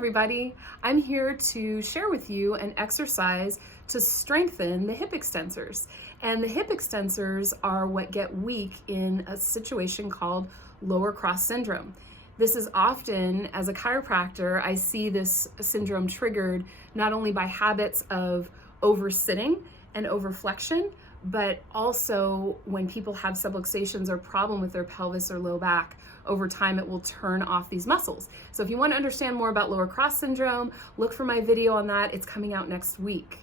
everybody. I'm here to share with you an exercise to strengthen the hip extensors. And the hip extensors are what get weak in a situation called lower cross syndrome. This is often, as a chiropractor, I see this syndrome triggered not only by habits of oversitting and overflexion, but also when people have subluxations or problem with their pelvis or low back, over time it will turn off these muscles. So if you want to understand more about lower cross syndrome, look for my video on that. It's coming out next week.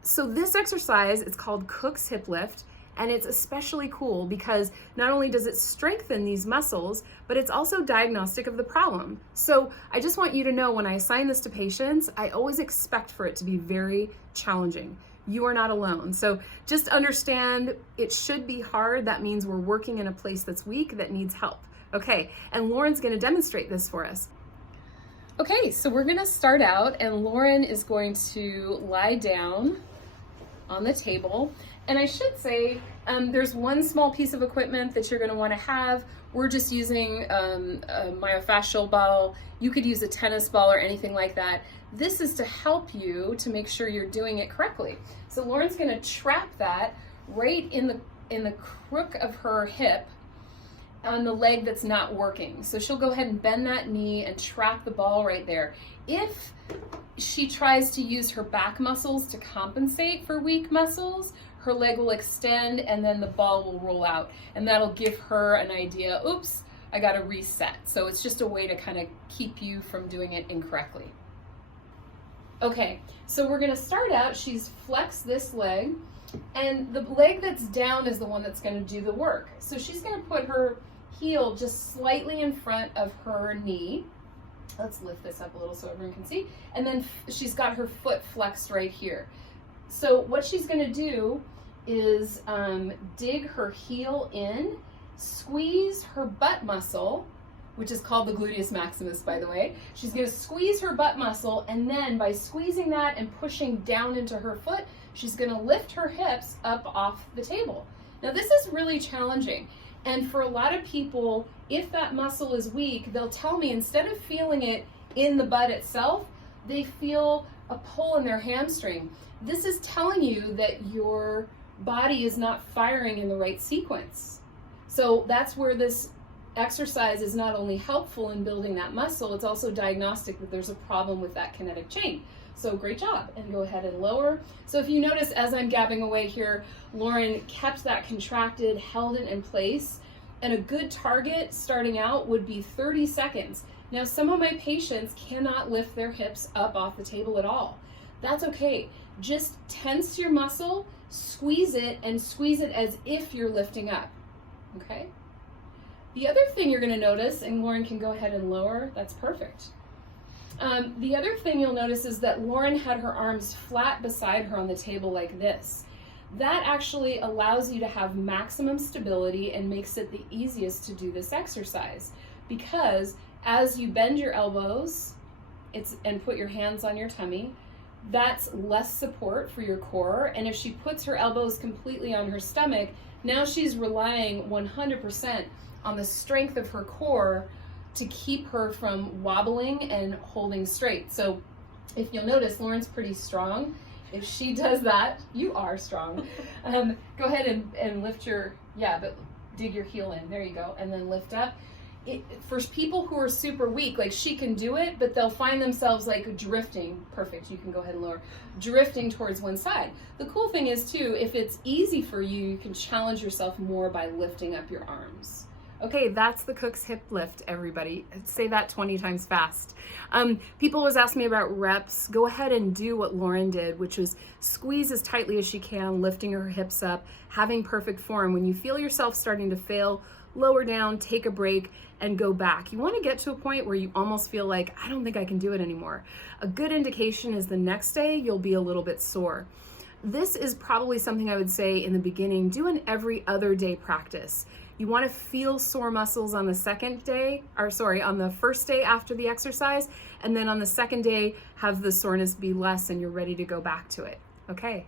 So this exercise is called Cook's hip lift, and it's especially cool because not only does it strengthen these muscles, but it's also diagnostic of the problem. So I just want you to know, when I assign this to patients, I always expect for it to be very challenging. You are not alone. So just understand it should be hard. That means we're working in a place that's weak, that needs help. Okay, and Lauren's gonna demonstrate this for us. Okay, so we're gonna start out, and Lauren is going to lie down on the table. And I should say, there's one small piece of equipment that you're gonna wanna have. We're just using a myofascial ball. You could use a tennis ball or anything like that. This is to help you to make sure you're doing it correctly. So Lauren's gonna trap that right in the crook of her hip on the leg that's not working. So she'll go ahead and bend that knee and trap the ball right there. If she tries to use her back muscles to compensate for weak muscles, her leg will extend and then the ball will roll out, and that'll give her an idea, oops, I gotta reset. So it's just a way to kind of keep you from doing it incorrectly. Okay, so we're gonna start out, she's flexed this leg, and the leg that's down is the one that's gonna do the work. So she's gonna put her heel just slightly in front of her knee. Let's lift this up a little so everyone can see. And then she's got her foot flexed right here. So what she's gonna do is dig her heel in, squeeze her butt muscle, which is called the gluteus maximus, by the way. She's gonna squeeze her butt muscle, and then by squeezing that and pushing down into her foot, she's gonna lift her hips up off the table. Now this is really challenging. And for a lot of people, if that muscle is weak, they'll tell me instead of feeling it in the butt itself, they feel a pull in their hamstring. This is telling you that your body is not firing in the right sequence. So that's where this exercise is not only helpful in building that muscle, it's also diagnostic that there's a problem with that kinetic chain. So great job, and go ahead and lower. So if you notice, as I'm gabbing away here, Lauren kept that contracted, held it in place, and a good target starting out would be 30 seconds. Now, some of my patients cannot lift their hips up off the table at all. That's okay. Just tense your muscle, squeeze it, and squeeze it as if you're lifting up, okay? The other thing you're gonna notice, and Lauren can go ahead and lower, that's perfect. The other thing you'll notice is that Lauren had her arms flat beside her on the table like this. That actually allows you to have maximum stability and makes it the easiest to do this exercise, because as you bend your elbows and put your hands on your tummy, that's less support for your core. And if she puts her elbows completely on her stomach, now she's relying 100% on the strength of her core to keep her from wobbling and holding straight. So if you'll notice, Lauren's pretty strong. If she does that, you are strong. Go ahead and lift but dig your heel in. There you go. And then lift up. For people who are super weak, like she can do it, but they'll find themselves like drifting. Perfect. You can go ahead and lower. Drifting towards one side. The cool thing is too, if it's easy for you, you can challenge yourself more by lifting up your arms. Okay, that's the Cook's hip lift, everybody. Say that 20 times fast. People always ask me about reps. Go ahead and do what Lauren did, which was squeeze as tightly as she can, lifting her hips up, having perfect form. When you feel yourself starting to fail, lower down, take a break, and go back. You want to get to a point where you almost feel like, I don't think I can do it anymore. A good indication is the next day you'll be a little bit sore. This is probably something I would say in the beginning, do an every other day practice. You want to feel sore muscles on the on the first day after the exercise, and then on the second day, have the soreness be less and you're ready to go back to it. Okay.